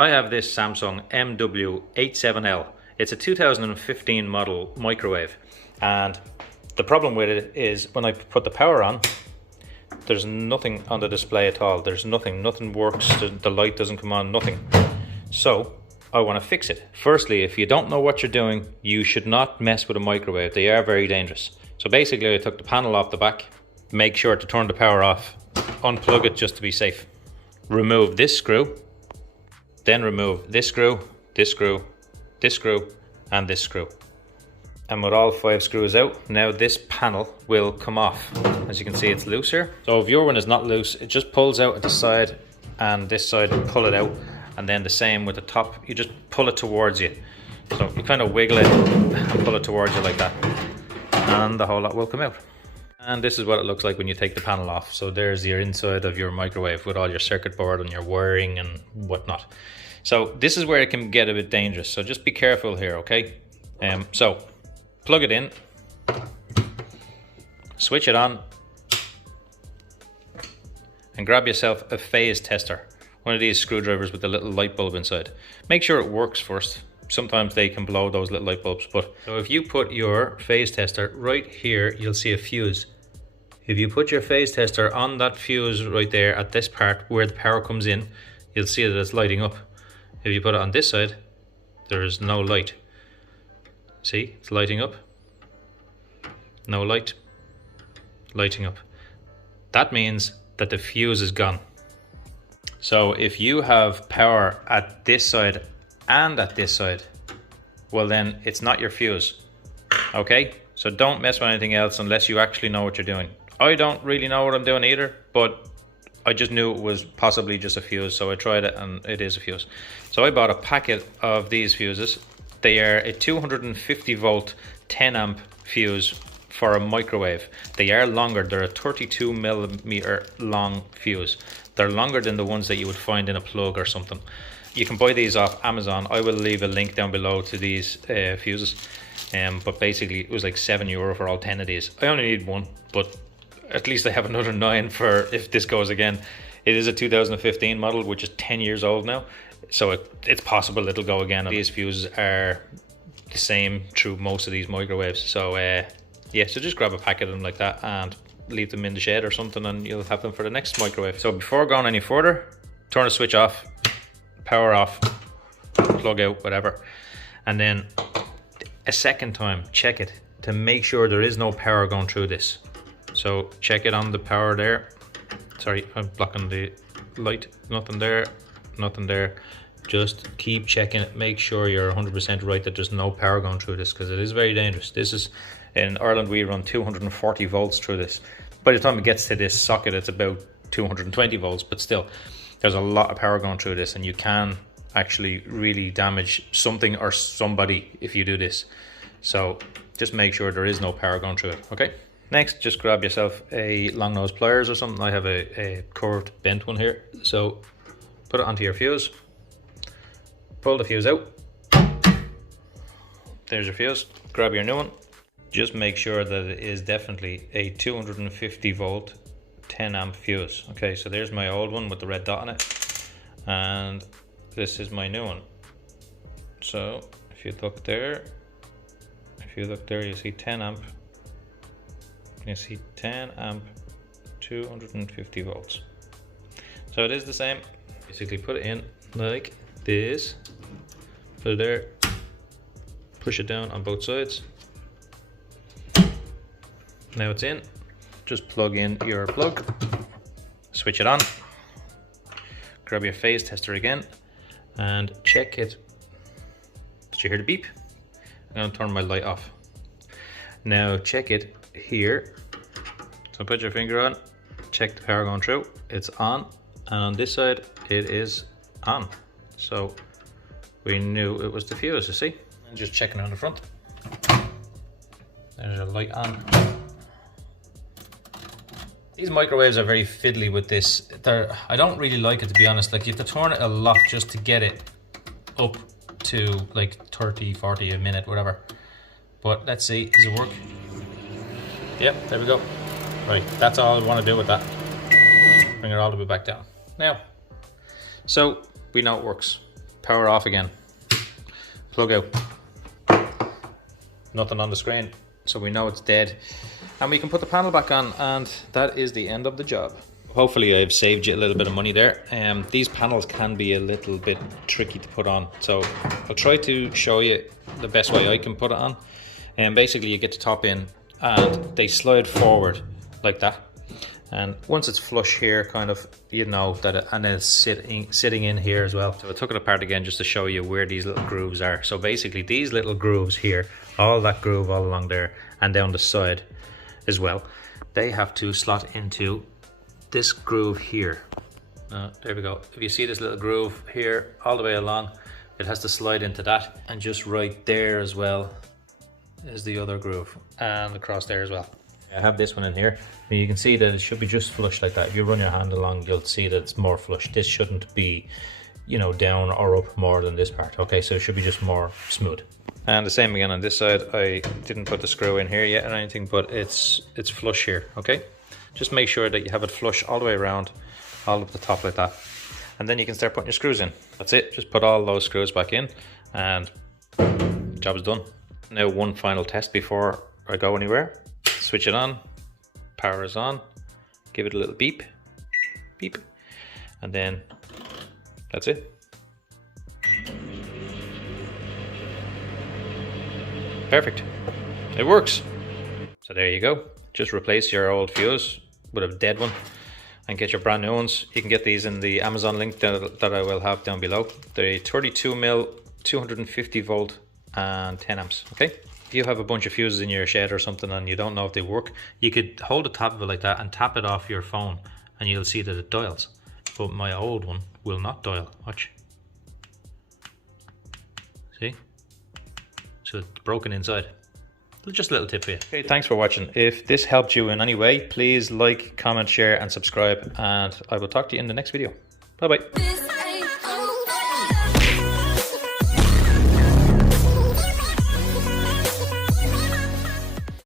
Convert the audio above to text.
I have this Samsung MW87L. It's a 2015 model microwave, and the problem with it is when I put the power on, there's nothing on the display at all. There's nothing works, the light doesn't come on, nothing. So I want to fix it. Firstly, if you don't know what you're doing, you should not mess with a microwave. They are very dangerous. So basically I took the panel off the back, make sure to turn the power off, unplug it just to be safe. Remove this screw, then remove this screw, this screw, this screw, and this screw. And with all 5 screws out, now this panel will come off. As you can see, it's loose here. So if your one is not loose, it just pulls out at the side and this side, and pull it out. And then the same with the top, you just pull it towards you. So you kind of wiggle it and pull it towards you like that. And the whole lot will come out. And this is what it looks like when you take the panel off. So there's your inside of your microwave with all your circuit board and your wiring and whatnot. So this is where it can get a bit dangerous. So just be careful here, okay? So plug it in, switch it on, and grab yourself a phase tester. One of these screwdrivers with the little light bulb inside. Make sure it works first. Sometimes they can blow, those little light bulbs. But so if you put your phase tester right here, you'll see a fuse. If you put your phase tester on that fuse right there at this part where the power comes in, you'll see that it's lighting up. If you put it on this side, there is no light. See, it's lighting up. No light. Lighting up. That means that the fuse is gone. So if you have power at this side and at this side, well then it's not your fuse. Okay, so don't mess with anything else unless you actually know what you're doing. I don't really know what I'm doing either, but I just knew it was possibly just a fuse, so I tried it and it is a fuse. So I bought a packet of these fuses. They are a 250 volt 10 amp fuse for a microwave. They are longer. They're a 32 millimeter long fuse. They're longer than the ones that you would find in a plug or something. You can buy these off Amazon. I will leave a link down below to these fuses. But basically it was like €7 for all 10 of these. I only need one, but at least I have another 9 for if this goes again. It is a 2015 model, which is 10 years old now. So it's possible it'll go again. These fuses are the same through most of these microwaves. So yeah, so just grab a packet of them like that and leave them in the shed or something, and you'll have them for the next microwave. So before going any further, turn the switch off, power off, plug out, whatever. And then a second time, check it to make sure there is no power going through this. So check it on the power there. Sorry, I'm blocking the light. Nothing there, nothing there. Just keep checking it. Make sure you're 100% right that there's no power going through this, because it is very dangerous. This is, in Ireland we run 240 volts through this. By the time it gets to this socket, it's about 220 volts, but still, there's a lot of power going through this, and you can actually really damage something or somebody if you do this. So just make sure there is no power going through it, okay? Next, just grab yourself a long nose pliers or something. I have a curved bent one here. So put it onto your fuse, pull the fuse out. There's your fuse. Grab your new one. Just make sure that it is definitely a 250 volt 10 amp fuse. Okay, so there's my old one with the red dot on it, and this is my new one. So if you look there, you see 10 amp. You see 10 amp, 250 volts. So it is the same. Basically put it in like this, put it there, push it down on both sides. Now it's in. Just plug in your plug, switch it on, grab your phase tester again, and check it. Did you hear the beep? I'm going to turn my light off. Now check it here. So put your finger on, check the power going through. It's on, and on this side it is on. So we knew it was the fuse, you see? And just checking on the front. There's a light on. These microwaves are very fiddly with this. I don't really like it, to be honest. Like, you have to turn it a lot just to get it up to like 30, 40 a minute, whatever. But let's see, does it work? Yep, there we go. Right, that's all I want to do with that. Bring it all the way back down. Now, so we know it works. Power off again. Plug out. Nothing on the screen, so we know it's dead. And we can put the panel back on, and that is the end of the job. Hopefully I've saved you a little bit of money there. These panels can be a little bit tricky to put on, so I'll try to show you the best way I can put it on. And basically you get the top in and they slide forward like that. And once it's flush here, kind of, you know that it, and then it's sitting in here as well. So I took it apart again just to show you where these little grooves are. So basically these little grooves here, all that groove all along there and down the side as well, they have to slot into this groove here. There we go. If you see this little groove here all the way along, it has to slide into that, and just right there as well is the other groove, and across there as well. I have this one in here, and you can see that it should be just flush like that. If you run your hand along, you'll see that it's more flush. This shouldn't be, you know, down or up more than this part. Okay, so it should be just more smooth. And the same again on this side. I didn't put the screw in here yet or anything, but it's flush here. Okay, just make sure that you have it flush all the way around, all up the top like that, and then you can start putting your screws in. That's it. Just put all those screws back in, and the job is done. Now one final test before I go anywhere. Switch it on, power is on, give it a little beep, beep, and then that's it. Perfect, it works. So there you go. Just replace your old fuse with a dead one and get your brand new ones. You can get these in the Amazon link that I will have down below. They're 32mm, 250 volt and 10 amps, okay? If you have a bunch of fuses in your shed or something and you don't know if they work, you could hold the top of it like that and tap it off your phone and you'll see that it dials. But my old one will not dial. Watch. See? So it's broken inside. Just a little tip for you. Okay, thanks for watching. If this helped you in any way, please like, comment, share and subscribe, and I will talk to you in the next video. Bye bye.